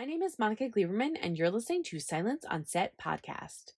My name is Monica Gleberman, and you're listening to Silence on Set podcast.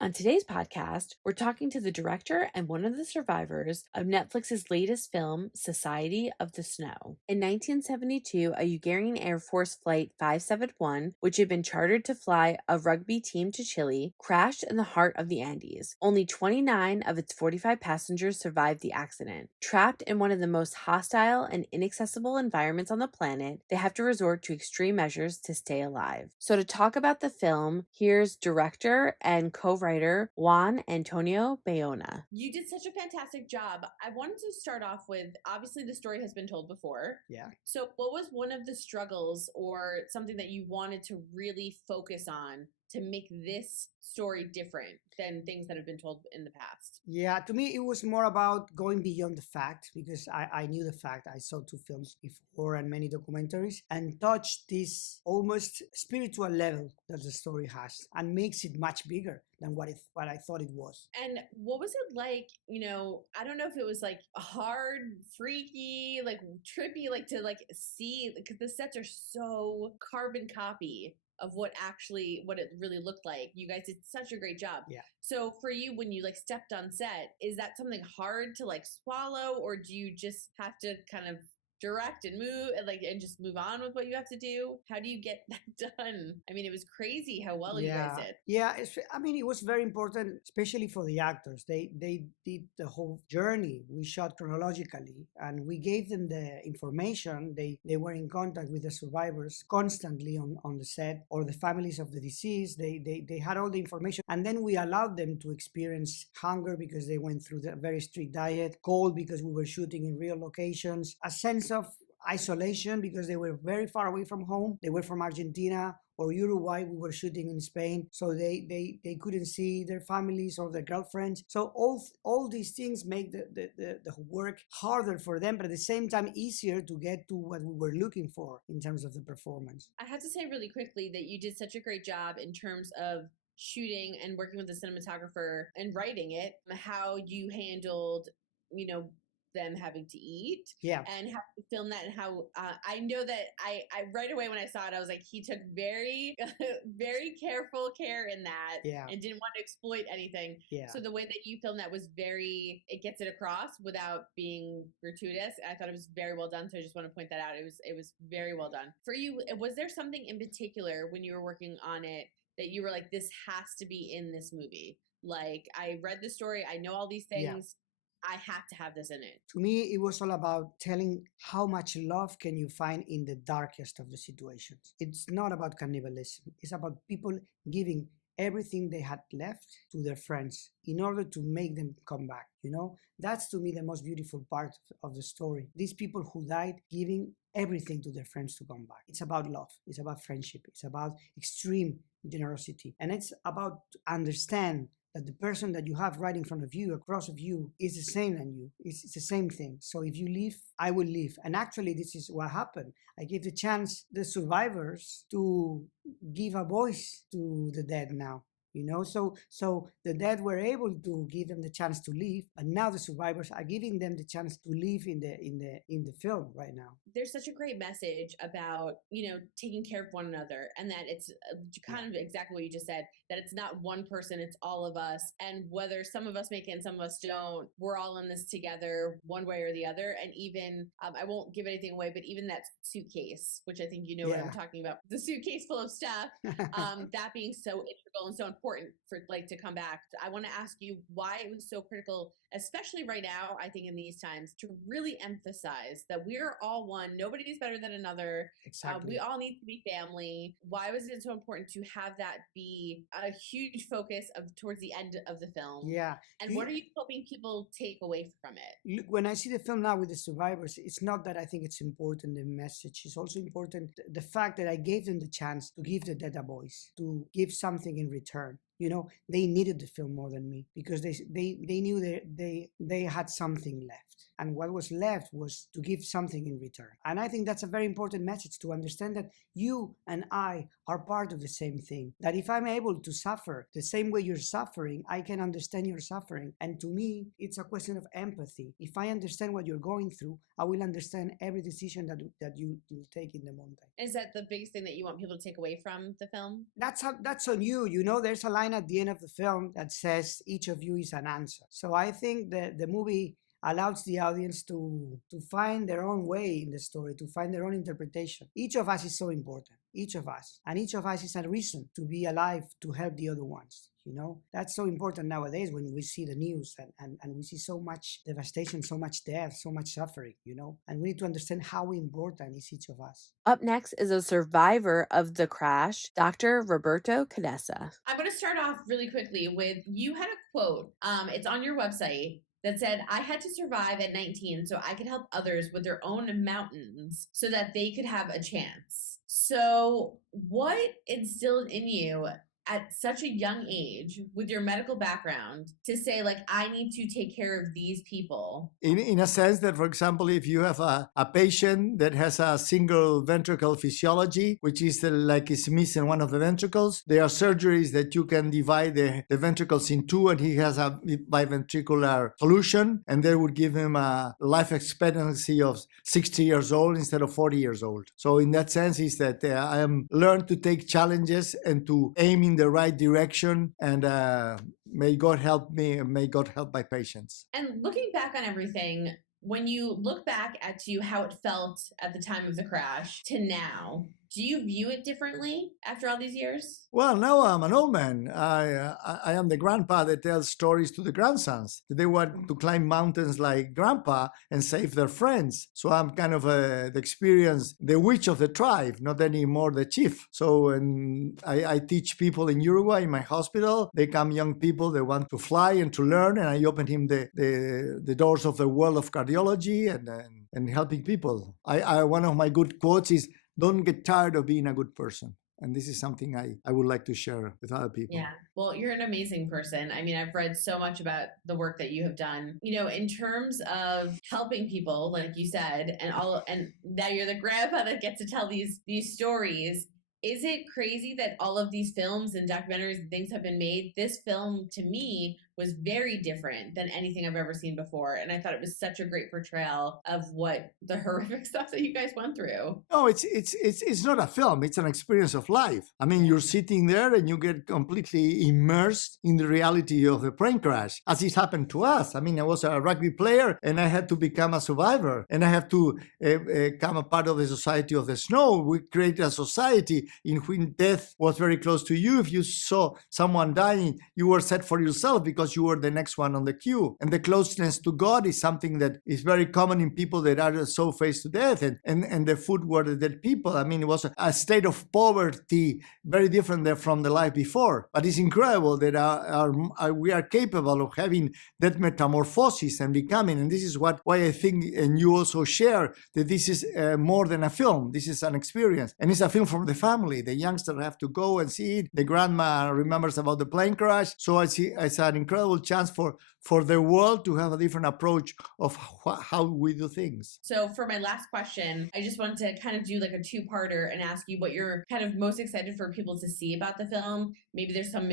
On today's podcast, we're talking to the director and one of the survivors of Netflix's latest film, Society of the Snow. In 1972, a Uruguayan Air Force Flight 571, which had been chartered to fly a rugby team to Chile, crashed in the heart of the Andes. Only 29 of its 45 passengers survived the accident. Trapped in one of the most hostile and inaccessible environments on the planet, they have to resort to extreme measures to stay alive. So to talk about the film, here's director and co-writer Juan Antonio Bayona. You did such a fantastic job. I wanted to start off with, obviously the story has been told before. Yeah. So what was one of the struggles or something that you wanted to really focus on to make this story different than things that have been told in the past? Yeah, to me, it was more about going beyond the fact because I knew the fact. I saw 2 films before and many documentaries and touched this almost spiritual level that the story has and makes it much bigger than what I thought it was. And what was it like, I don't know if it was like hard, freaky, like trippy, like to like see, because the sets are so carbon copy of what it really looked like. You guys did such a great job. Yeah. So for you, when you like stepped on set, is that something hard to like swallow, or do you just have to kind of direct and move and just move on with what you have to do? How do you get that done? I mean, it was crazy how well you guys did. Yeah, it was very important, especially for the actors. They did the whole journey. We shot chronologically and we gave them the information. They were in contact with the survivors constantly on the set, or the families of the deceased. They had all the information, and then we allowed them to experience hunger because they went through the very strict diet, cold because we were shooting in real locations, a sense of isolation because they were very far away from home. They were from Argentina or Uruguay. We were shooting in Spain, so they couldn't see their families or their girlfriends. So all these things make the work harder for them, but at the same time easier to get to what we were looking for in terms of the performance. I have to say really quickly that you did such a great job in terms of shooting and working with the cinematographer and writing it, how you handled, them having to eat, and how to film that, and how I know that I right away when I saw it, I was like, he took very very careful care in that, and didn't want to exploit anything. So the way that you filmed that was it gets it across without being gratuitous. I thought it was very well done, so I just want to point that out. It was very well done. For you, was there something in particular when you were working on it that you were like, this has to be in this movie? Like, I read the story, I know all these things, I have to have this in it. To me, it was all about telling how much love can you find in the darkest of the situations. It's not about cannibalism. It's about people giving everything they had left to their friends in order to make them come back. That's to me the most beautiful part of the story. These people who died giving everything to their friends to come back. It's about love. It's about friendship. It's about extreme generosity. And it's about understand that the person that you have right in front of you, across of you, is the same than you. It's the same thing. So if you leave, I will leave. And actually, this is what happened. I gave the chance the survivors to give a voice to the dead now. So the dead were able to give them the chance to leave, but now the survivors are giving them the chance to live in the film right now. There's such a great message about taking care of one another, and that it's kind of exactly what you just said, that it's not one person, it's all of us, and whether some of us make it and some of us don't, we're all in this together one way or the other. And even I won't give anything away, but even that suitcase, which I think what I'm talking about, the suitcase full of stuff, that being so integral and so important for to come back. I want to ask you why it was so critical, especially right now, I think in these times, to really emphasize that we're all one. Nobody is better than another. Exactly. We all need to be family. Why was it so important to have that be a huge focus towards the end of the film? Yeah. And what are you hoping people take away from it? Look, when I see the film now with the survivors, it's not that I think it's important, the message. It's also important the fact that I gave them the chance to give the dead a voice, to give something in return. They needed the film more than me because they knew they had something left. and what was left was to give something in return. And I think that's a very important message, to understand that you and I are part of the same thing. That if I'm able to suffer the same way you're suffering, I can understand your suffering. And to me, it's a question of empathy. If I understand what you're going through, I will understand every decision that you take in the moment. Is that the biggest thing that you want people to take away from the film? That's on you. You know, there's a line at the end of the film that says each of you is an answer. So I think that the movie allows the audience to find their own way in the story, to find their own interpretation. Each of us is so important, each of us. And each of us is a reason to be alive, to help the other ones. You know, that's so important nowadays when we see the news and we see so much devastation, so much death, so much suffering, you know, and we need to understand how important is each of us. Up next is a survivor of the crash, Dr. Roberto Canessa. I'm going to start off really quickly with, you had a quote, it's on your website, that said, "I had to survive at 19 so I could help others with their own mountains so that they could have a chance." So what instilled in you at such a young age with your medical background to say, like, I need to take care of these people? In a sense that, for example, if you have a patient that has a single ventricle physiology, which is like is missing one of the ventricles, there are surgeries that you can divide the ventricles in two, and he has a biventricular solution, and they would give him a life expectancy of 60 years old instead of 40 years old. So in that sense is that I am learned to take challenges and to aim in the right direction, and may God help me, and may God help my patients. And looking back on everything, when you look back at how it felt at the time of the crash to now, do you view it differently after all these years? Well, now I'm an old man. I am the grandpa that tells stories to the grandsons. They want to climb mountains like grandpa and save their friends. So I'm kind of the experience, the witch of the tribe, not anymore the chief. So I teach people in Uruguay in my hospital. They come young people, they want to fly and to learn, and I open him the doors of the world of cardiology and helping people. One of my good quotes is, "Don't get tired of being a good person." And this is something I would like to share with other people. Yeah. Well, you're an amazing person. I mean, I've read so much about the work that you have done. You know, in terms of helping people, like you said, and now you're the grandpa that gets to tell these stories. Is it crazy that all of these films and documentaries and things have been made? This film, to me, was very different than anything I've ever seen before. And I thought it was such a great portrayal of what the horrific stuff that you guys went through. No, it's not a film. It's an experience of life. I mean, you're sitting there and you get completely immersed in the reality of the plane crash, as it happened to us. I mean, I was a rugby player and I had to become a survivor, and I have to become a part of the Society of the Snow. We created a society in which death was very close to you. If you saw someone dying, you were set for yourself because you were the next one on the queue. And the closeness to God is something that is very common in people that are so faced to death. And the food were the dead people. I mean, it was a state of poverty, very different from the life before. But it's incredible that we are capable of having that metamorphosis and becoming. And this is why I think, and you also share, that this is more than a film. This is an experience. And it's a film from the family. The youngsters have to go and see it. The grandma remembers about the plane crash. So I see it's an incredible chance for the world to have a different approach of how we do things. So for my last question, I just wanted to kind of do like a two-parter and ask you what you're kind of most excited for people to see about the film. Maybe there's some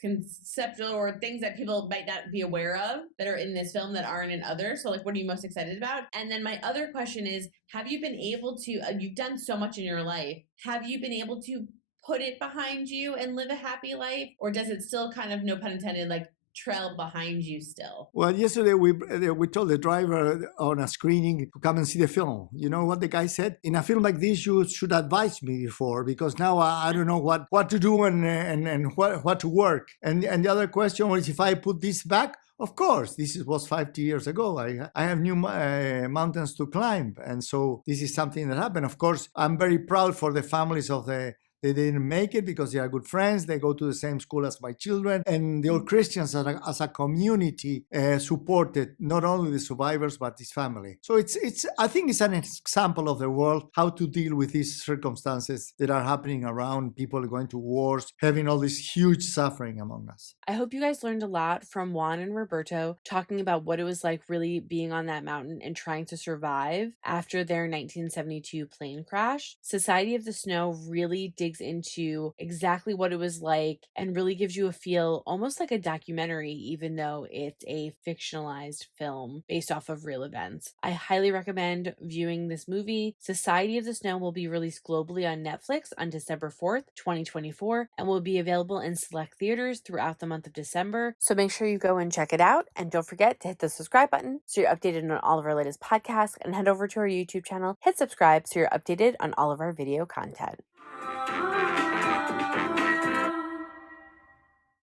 conceptual or things that people might not be aware of that are in this film that aren't in others. So like, what are you most excited about? And then my other question is, have you been able to, you've done so much in your life, have you been able to put it behind you and live a happy life? Or does it still kind of, no pun intended, like trail behind you still? Well, yesterday we told the driver on a screening to come and see the film. You know what the guy said? In a film like this, you should advise me before, because now I don't know what to do and what to work. And the other question was, if I put this back, of course, this was 50 years ago. I have new mountains to climb. And so this is something that happened. Of course, I'm very proud for the families of the They didn't make it because they are good friends. They go to the same school as my children. And the old Christians as a community supported not only the survivors, but his family. So I think it's an example of the world, how to deal with these circumstances that are happening around, people going to wars, having all this huge suffering among us. I hope you guys learned a lot from Juan and Roberto talking about what it was like really being on that mountain and trying to survive after their 1972 plane crash. Society of the Snow really digs into exactly what it was like and really gives you a feel almost like a documentary, even though it's a fictionalized film based off of real events. I highly recommend viewing this movie. Society of the Snow will be released globally on Netflix on December 4th, 2024, and will be available in select theaters throughout the month of December. So make sure you go and check it out. And don't forget to hit the subscribe button so you're updated on all of our latest podcasts, and head over to our YouTube channel, hit subscribe so you're updated on all of our video content.